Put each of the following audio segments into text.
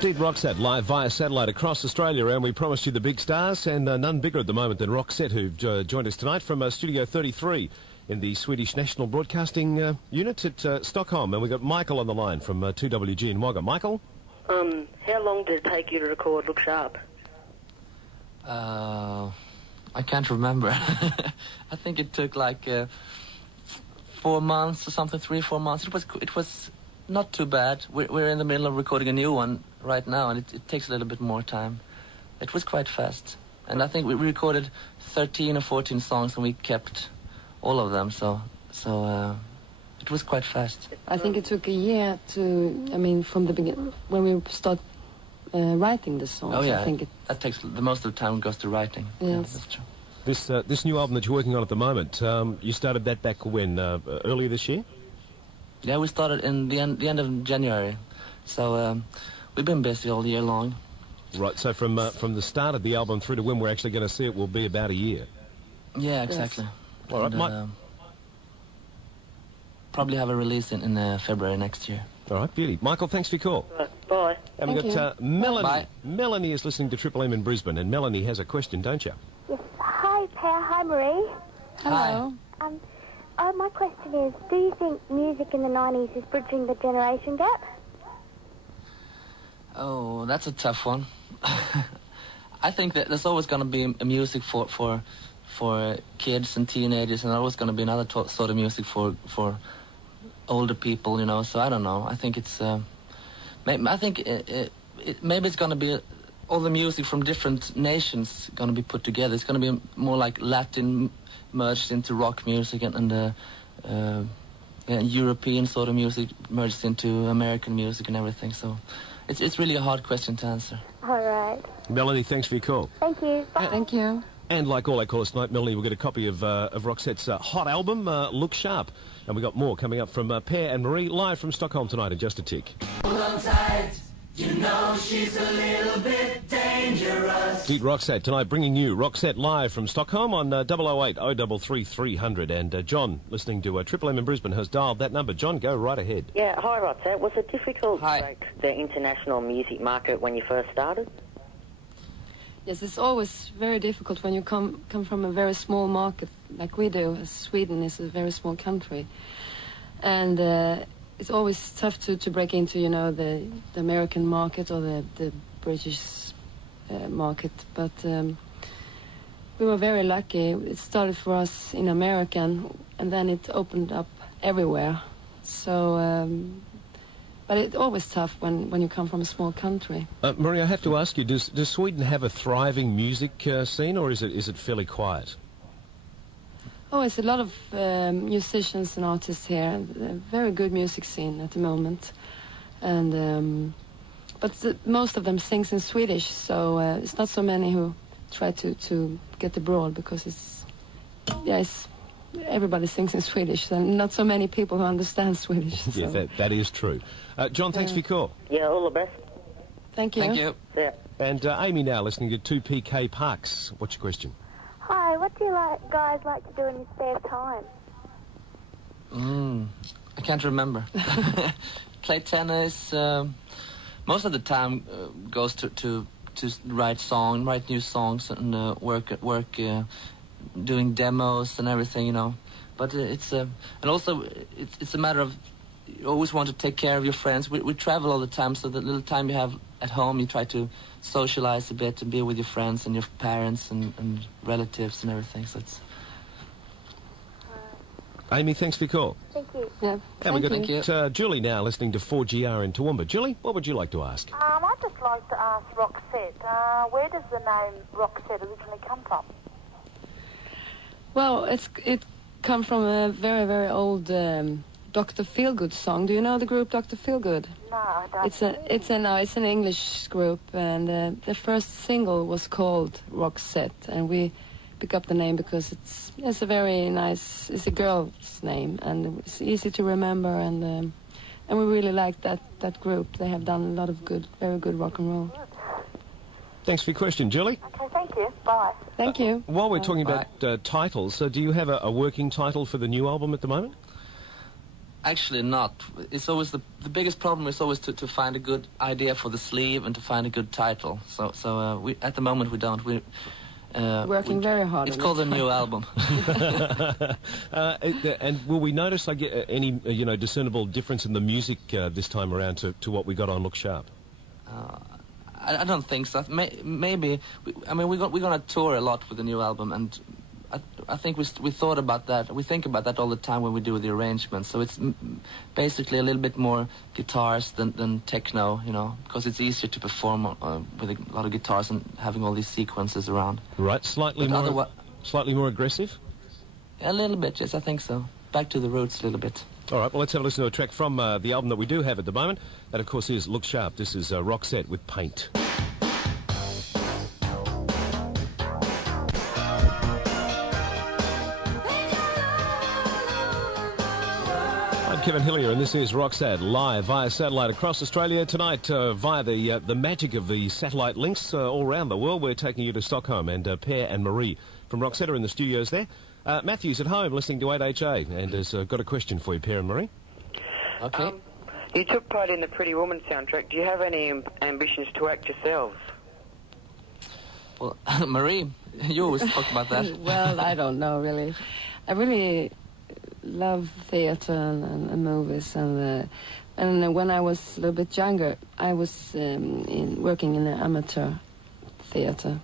DEET Rocksat live via satellite across Australia, and we promised you the big stars, and none bigger at the moment than Roxette, who've joined us tonight from Studio 33 in the Swedish National Broadcasting Unit at Stockholm. And we've got Michael on the line from 2WG in Wagga. Michael? How long did it take you to record Look Sharp? I can't remember. I think it took like 4 months or something, 3 or 4 months. It was not too bad. We're in the middle of recording a new one right now, and it takes a little bit more time. It was quite fast. And I think we recorded 13 or 14 songs, and we kept all of them, so it was quite fast. I think it took a year to, from the beginning, when we start writing the songs. Oh yeah, I think that takes the most of the time goes to writing. Yes. Yeah, that's true. This new album that you're working on at the moment, you started that back when, earlier this year? Yeah, we started in the end of January, so we've been busy all year long. Right, so from the start of the album through to when we're actually going to see it will be about a year. Yeah, exactly. Yes. All right, and, probably have a release in February next year. All right, beauty. Michael, thanks for your call. Right, bye. And we've got Melanie. Bye. Melanie is listening to Triple M in Brisbane, and Melanie has a question, don't you? Yes. Hi, Per. Hi, Marie. Hello. My question is, do you think music in the 90s is bridging the generation gap? Oh, that's a tough one. I think that there's always going to be a music for kids and teenagers, and always going to be another sort of music for older people, you know. So I don't know. I think it's maybe it's going to be all the music from different nations going to be put together. It's going to be more like Latin merged into rock music, and European sort of music merged into American music and everything. So it's really a hard question to answer. All right. Melanie, thanks for your call. Thank you. Bye. Thank you. And like all our callers tonight, Melanie, we'll get a copy of Roxette's hot album, Look Sharp. And we've got more coming up from Per and Marie, live from Stockholm tonight in just a tick. Hold on tight, you know she's a little bit dangerous. DEET Roxette tonight, bringing you Roxette live from Stockholm on 008 033 300. And John, listening to Triple M in Brisbane, has dialed that number. John, go right ahead. Yeah, hi, Roxette. Was it difficult Hi. to break the international music market when you first started? Yes, it's always very difficult when you come from a very small market like we do. Sweden is a very small country, and it's always tough to break into, you know, the American market or the British market. But we were very lucky. It started for us in American, and then it opened up everywhere. So. But it's always tough when you come from a small country. Marie, I have to ask you, does Sweden have a thriving music scene, or is it fairly quiet? Oh, it's a lot of musicians and artists here. A very good music scene at the moment. And but most of them sings in Swedish, so it's not so many who try to get abroad, because it's everybody sings in Swedish, and not so many people who understand Swedish. So. Yeah, that is true. John, thanks for your call. Yeah, all the best. Thank you. Thank you. Yeah. And Amy now, listening to 2PK Parks. What's your question? Hi, what do you guys like to do in your spare time? I can't remember. Play tennis. Most of the time goes to write new songs, and work doing demos and everything, you know. But it's and also it's a matter of, you always want to take care of your friends. We travel all the time, so the little time you have at home, you try to socialize a bit and be with your friends and your parents and relatives and everything. So it's. Amy, thanks for your call. Thank you. Yeah. And we've Thank you. got Julie now, listening to 4GR in Toowoomba. Julie, what would you like to ask? I'd just like to ask Roxette, where does the name Roxette originally come from? Well, it come from a very, very old Dr. Feelgood song. Do you know the group Dr. Feelgood? No, I don't. It's an English group, and the first single was called Roxette, and we pick up the name because it's a very nice. It's a girl's name, and it's easy to remember, and we really like that group. They have done a lot of very good rock and roll. Thanks for your question, Julie. Okay, thank you. Bye. Thank you. While we're talking about titles, do you have a working title for the new album at the moment? Actually not. It's always the biggest problem is always to find a good idea for the sleeve and to find a good title. So we at the moment we don't. Working very hard. It's called a new album. And will we notice any discernible difference in the music this time around to what we got on Look Sharp? I don't think so. Maybe. We're going to tour a lot with the new album, and I think we thought about that. We think about that all the time when we do the arrangements. So it's basically a little bit more guitars than techno, because it's easier to perform with a lot of guitars and having all these sequences around. Right, slightly more aggressive? A little bit, yes, I think so. Back to the roots a little bit. All right, well, let's have a listen to a track from the album that we do have at the moment. That, of course, is Look Sharp. This is Roxette with Paint. I'm Kevin Hillier, and this is Roxette, live via satellite across Australia tonight via the magic of the satellite links all around the world. We're taking you to Stockholm, and Per and Marie from Roxette are in the studios there. Matthew's at home listening to 8HA and has got a question for you, Per and Marie. Okay. You took part in the Pretty Woman soundtrack. Do you have any ambitions to act yourselves? Well, Marie, you always talk about that. Well, I don't know, really. I really love theater and movies, and when I was a little bit younger, I was working in an amateur theater.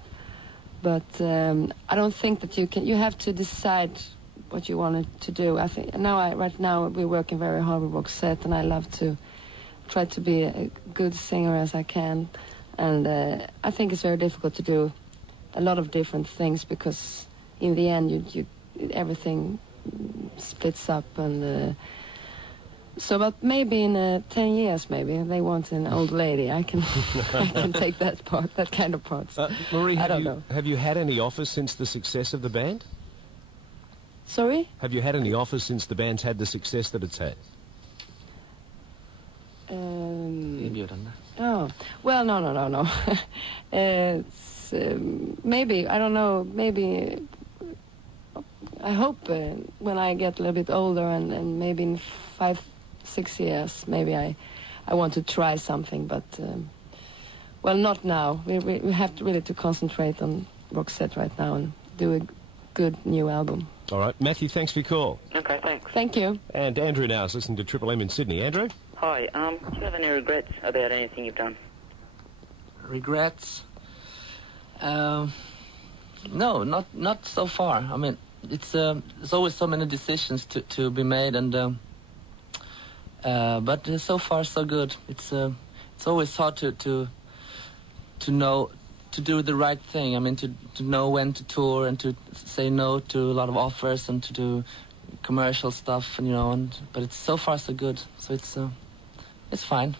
But I don't think that you have to decide what you wanted to do. I think right now we're working very hard with Roxette, and I love to try to be a good singer as I can. And I think it's very difficult to do a lot of different things, because in the end you everything splits up, and but maybe in 10 years, maybe they want an old lady. I can take that part, that kind of parts. Marie, I don't know. Have you had any offers since the success of the band? Sorry? Have you had any offers since the band's had the success that it's had? Oh, well, no. It's maybe, I don't know, maybe. I hope when I get a little bit older, and maybe in 5-6 years, maybe I want to try something, but well, not now. We have to really concentrate on Roxette right now and do a good new album. All right, Matthew, thanks for your call. Okay, thanks. Thank you. And Andrew now is listening to Triple M in Sydney. Andrew? Hi, do you have any regrets about anything you've done? Regrets? No, not so far. I mean, there's always so many decisions to be made, and but so far so good. It's always hard to know, to do the right thing. I mean, to know when to tour and to say no to a lot of offers and to do commercial stuff, and but it's so far so good. So it's fine.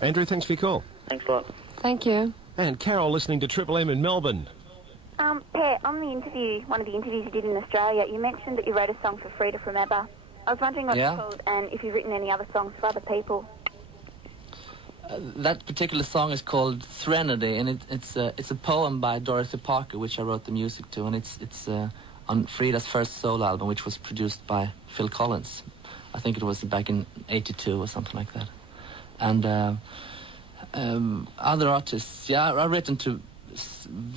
Andrew, thanks for your call. Thanks a lot. Thank you. And Carol listening to Triple M in Melbourne. Per, on the interview, one of the interviews you did in Australia, you mentioned that you wrote a song for Frida from ABBA. I was wondering what it's called, and if you've written any other songs for other people. That particular song is called Threnody, and it's a poem by Dorothy Parker, which I wrote the music to, and it's on Frida's first solo album, which was produced by Phil Collins. I think it was back in '82 or something like that. And other artists, I've written to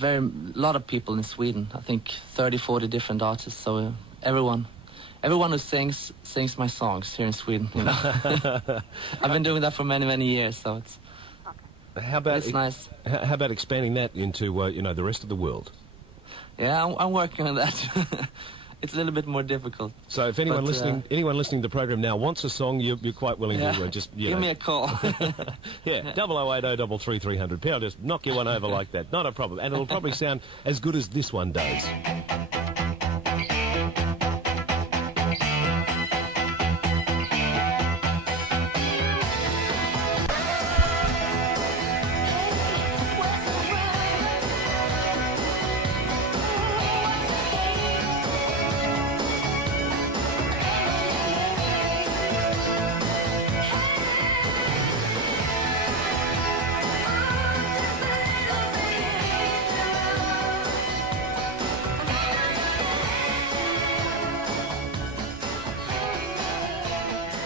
a lot of people in Sweden. I think 30-40 different artists. So everyone who sings my songs here in Sweden. I've been doing that for many years, so it's nice. How about expanding that into the rest of the world? Yeah, I'm working on that. It's a little bit more difficult. So if anyone listening to the program now wants a song, you're quite willing to just give me a call. Yeah, 0080 33300. I'll just knock you one over like that. Not a problem, and it'll probably sound as good as this one does.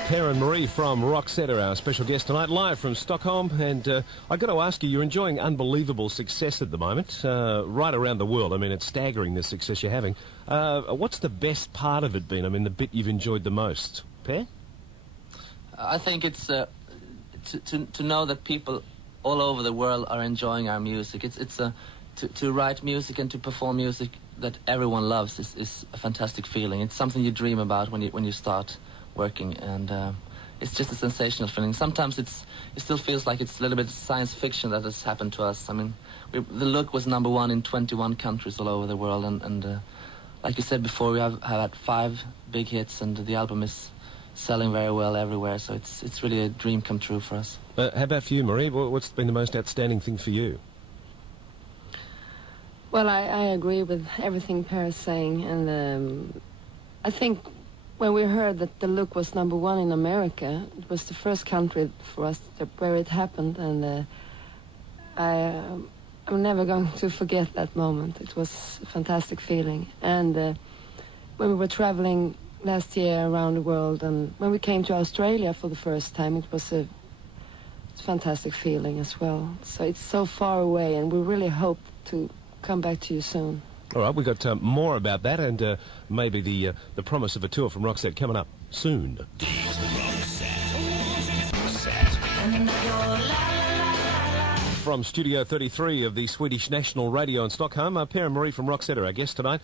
Per and Marie from Roxette are our special guest tonight, live from Stockholm. And I've got to ask you, you're enjoying unbelievable success at the moment, right around the world. I mean, it's staggering the success you're having. What's the best part of it been? I mean, the bit you've enjoyed the most? Per? I think it's to know that people all over the world are enjoying our music. To write music and to perform music that everyone loves is a fantastic feeling. It's something you dream about when you start working, and it's just a sensational feeling. Sometimes it still feels like it's a little bit science fiction that has happened to us. I mean, The Look was #1 in 21 countries all over the world, and like you said before, we have had 5 big hits, and the album is selling very well everywhere, so it's really a dream come true for us. How about for you, Marie? What's been the most outstanding thing for you? Well, I agree with everything Per is saying, and I think when we heard that The Look was #1 in America, it was the first country for us where it happened, and I'm never going to forget that moment. It was a fantastic feeling. And when we were traveling last year around the world, and when we came to Australia for the first time, it was a fantastic feeling as well. So it's so far away, and we really hope to come back to you soon. All right, we've got more about that, and maybe the promise of a tour from Roxette coming up soon. From Studio 33 of the Swedish National Radio in Stockholm, Per and Marie from Roxette are our guests tonight.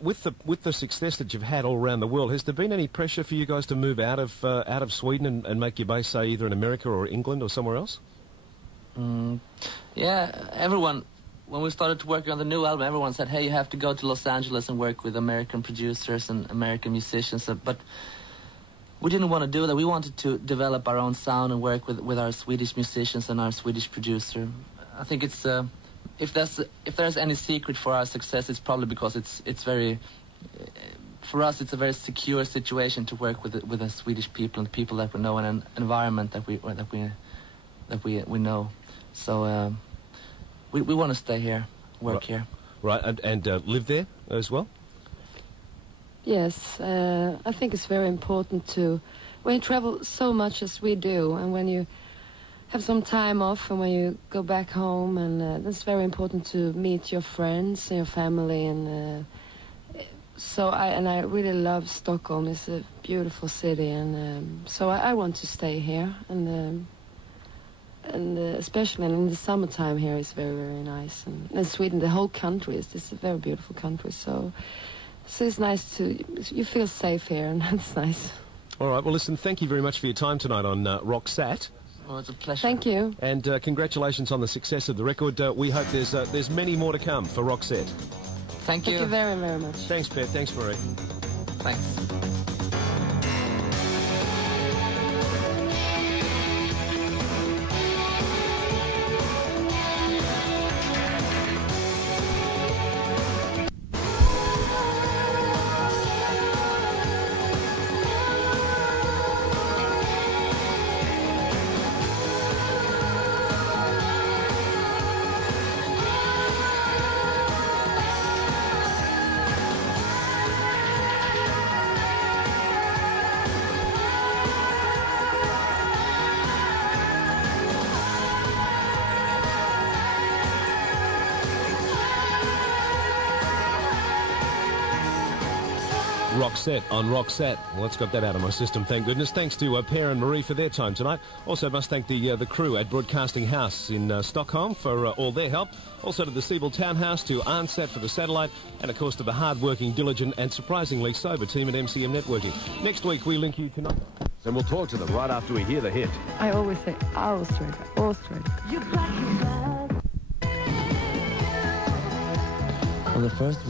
With the success that you've had all around the world, has there been any pressure for you guys to move out of Sweden and make your base, say, either in America or England or somewhere else? Yeah, everyone. When we started working on the new album, everyone said, hey, you have to go to Los Angeles and work with American producers and American musicians. But we didn't want to do that. We wanted to develop our own sound and work with our Swedish musicians and our Swedish producer. I think it's if there's any secret for our success, it's probably because it's very for us it's a very secure situation to work with the Swedish people and people that we know and an environment that we know. So. We want to stay here, work here. Right, and live there as well? Yes, I think it's very important to, when you travel so much as we do, and when you have some time off, and when you go back home, and it's very important to meet your friends and your family, and so I really love Stockholm. It's a beautiful city, and so I want to stay here, and especially in the summertime here is very, very nice. And Sweden, the whole country is a very beautiful country. So it's nice you feel safe here, and that's nice. All right, well, listen, thank you very much for your time tonight on Roxette. Oh, it's a pleasure. Thank you. And congratulations on the success of the record. We hope there's many more to come for Roxette. Thank you. Thank you very, very much. Thanks, Per. Thanks, Marie. Thanks. Roxette on Roxette. Well, let's got that out of my system, thank goodness. Thanks to Per and Marie for their time tonight. Also must thank the crew at Broadcasting House in Stockholm for all their help. Also to the Siebel Townhouse, to Arnsat for the satellite, and of course to the hard-working, diligent and surprisingly sober team at MCM Networking. Next week we link you tonight. And we'll talk to them right after we hear the hit. I always say Austria. On the first